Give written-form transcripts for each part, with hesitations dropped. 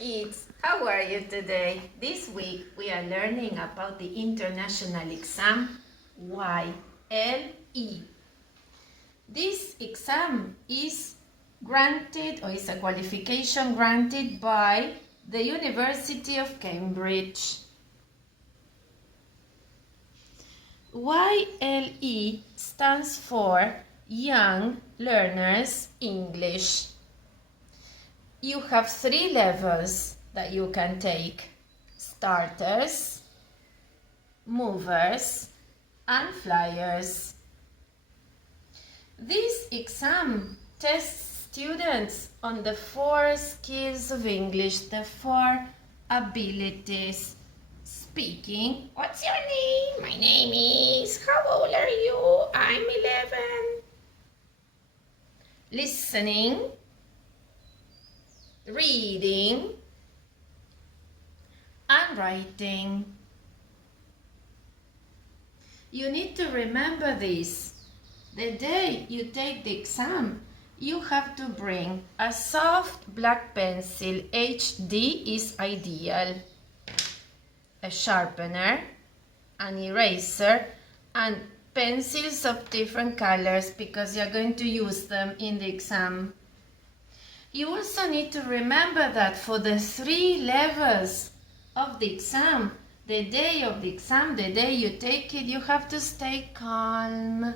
kids, how are you today? This week we are learning about the international exam YLE. This exam is granted or is a qualification granted by the University of Cambridge. YLE stands for Young Learners English. You have 3 levels that you can take: starters, movers, and flyers. This exam tests students on the 4 skills of English, the 4 abilities. Speaking. What's your name? My name is. How old are you? I'm 11. Listening. Reading and writing. You need to remember this. The day you take the exam, you have to bring a soft black pencil. HD is ideal. A sharpener, an eraser, and pencils of different colors because you're going to use them in the exam. You also need to remember that for the 3 levels of the exam, the day of the exam, the day you take it, you have to stay calm,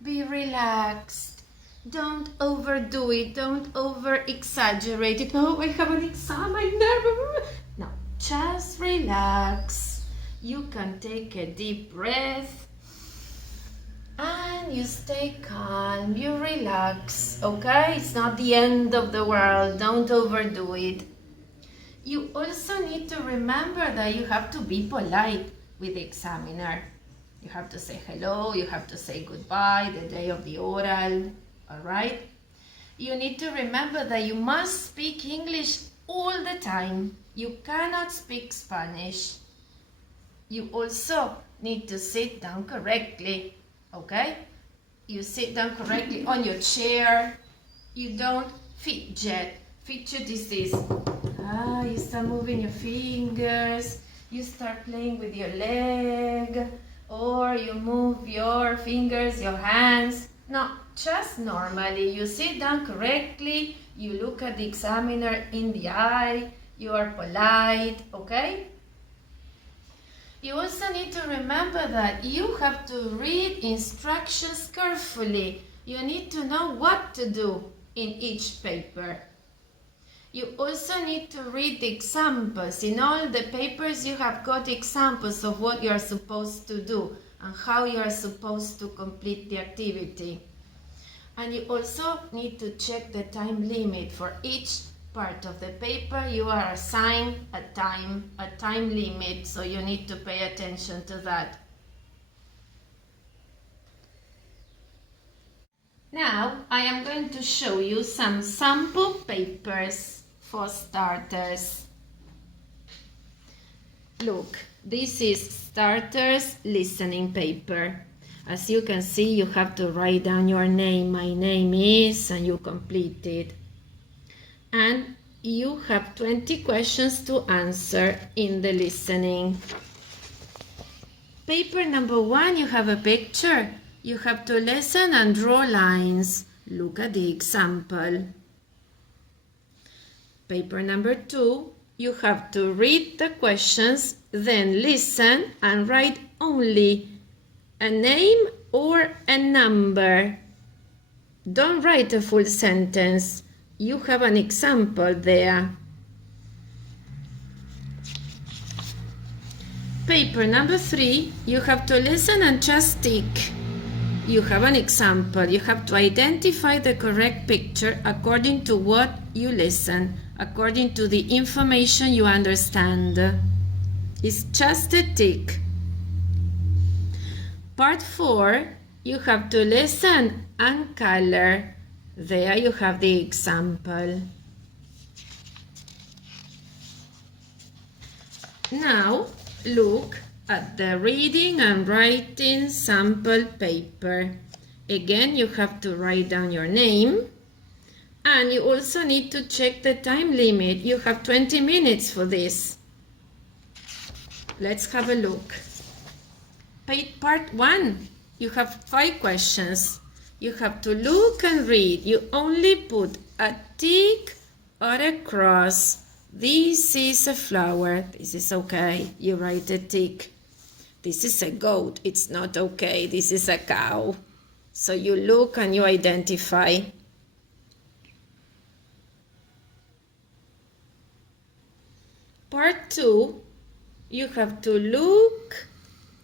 be relaxed. Don't overdo it, don't over-exaggerate it. Oh, I have an exam, I'm nervous. No, just relax. You can take a deep breath. And you stay calm, you relax, okay? It's not the end of the world, don't overdo it. You also need to remember that you have to be polite with the examiner. You have to say hello, you have to say goodbye the day of the oral, all right? You need to remember that you must speak English all the time. You cannot speak Spanish. You also need to sit down correctly. Okay? You sit down correctly on your chair. You don't fidget. Fidget is this. You start moving your fingers. You start playing with your leg. Or you move your fingers, your hands. No, just normally. You sit down correctly. You look at the examiner in the eye. You are polite. Okay? You also need to remember that you have to read instructions carefully. You need to know what to do in each paper. You also need to read the examples. In all the papers you have got examples of what you are supposed to do and how you are supposed to complete the activity. And you also need to check the time limit for each part of the paper. You are assigned a time limit, so you need to pay attention to that. Now I am going to show you some sample papers for starters. Look, this is starters listening paper. As you can see, you have to write down your name. My name is, and you complete it. And you have 20 questions to answer in the listening. Paper number 1, you have a picture. You have to listen and draw lines. Look at the example. Paper number 2, you have to read the questions, then listen and write only a name or a number. Don't write a full sentence. You have an example there. Paper number 3, you have to listen and just tick. You have an example. You have to identify the correct picture according to what you listen, according to the information you understand. It's just a tick. Part 4, you have to listen and color. There you have the example. Now look at the reading and writing sample paper. Again, you have to write down your name And you also need to check the time limit. You have 20 minutes for this. Let's have a look. Part 1. You have 5 questions. You have to look and read. You only put a tick or a cross. This is a flower. This is okay. You write a tick. This is a goat. It's not okay. This is a cow. So you look and you identify. Part 2, you have to look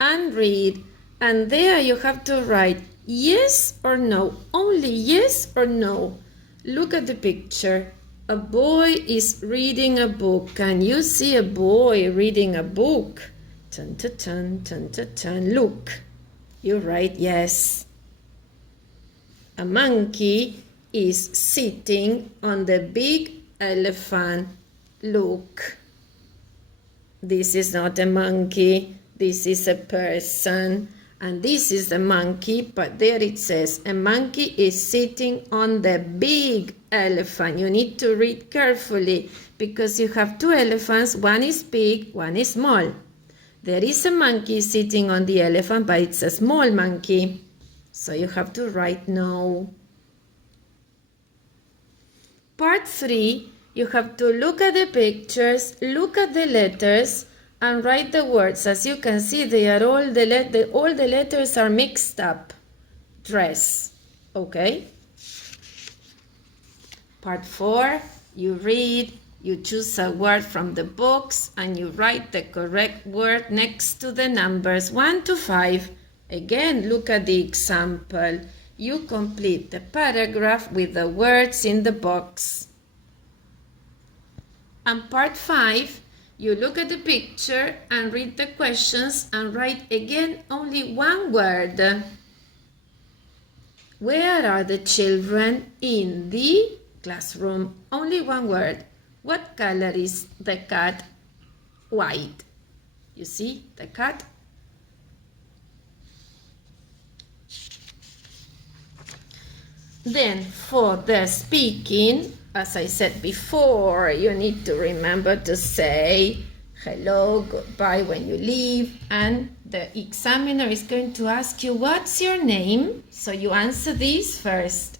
and read, and there you have to write yes or no, only yes or no. Look at the picture. A boy is reading a book. Can you see a boy reading a book? Turn, turn, turn, turn, turn. Look. You write yes. A monkey is sitting on the big elephant. Look. This is not a monkey, this is a person, and this is a monkey, but there it says a monkey is sitting on the big elephant. You need to read carefully because you have 2 elephants, one is big, one is small. There is a monkey sitting on the elephant, but it's a small monkey. So you have to write no. Part 3. You have to look at the pictures, look at the letters, and write the words. As you can see, they are all the letters are mixed up. Dress, okay? Part 4, you read, you choose a word from the box, and you write the correct word next to the numbers 1 to 5. Again, look at the example. You complete the paragraph with the words in the box. And part 5, you look at the picture and read the questions and write again only one word. Where are the children in the classroom? Only one word. What color is the cat? White. You see the cat? Then for the speaking, as I said before, you need to remember to say hello, goodbye when you leave, and the examiner is going to ask you, what's your name? So you answer this first.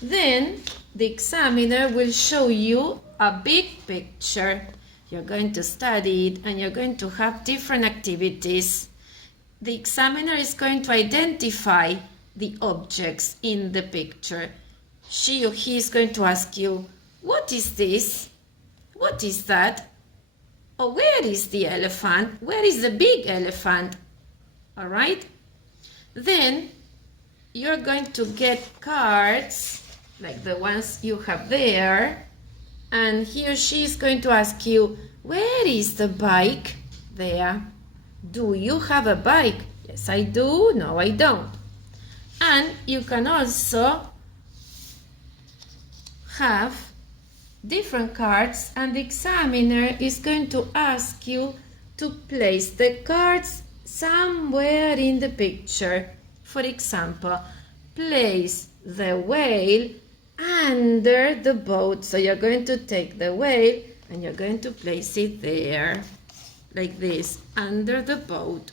Then the examiner will show you a big picture. You're going to study it and you're going to have different activities. The examiner is going to identify the objects in the picture. She or he is going to ask you, what is this? What is that? Or where is the elephant? Where is the big elephant? All right? Then you're going to get cards like the ones you have there, and he or she is going to ask you, where is the bike? There. Do you have a bike? Yes, I do. No, I don't. And you can also have different cards, and the examiner is going to ask you to place the cards somewhere in the picture. For example, place the whale under the boat. So you're going to take the whale and you're going to place it there, like this, under the boat.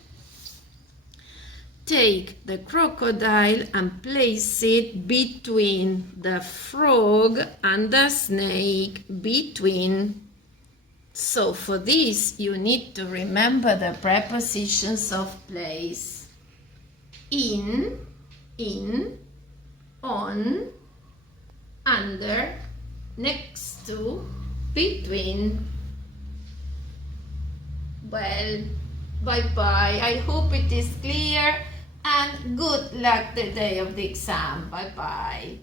Take the crocodile and place it between the frog and the snake, between. So for this, you need to remember the prepositions of place. In, on, under, next to, between. Well, bye-bye. I hope it is clear, and good luck the day of the exam. Bye-bye.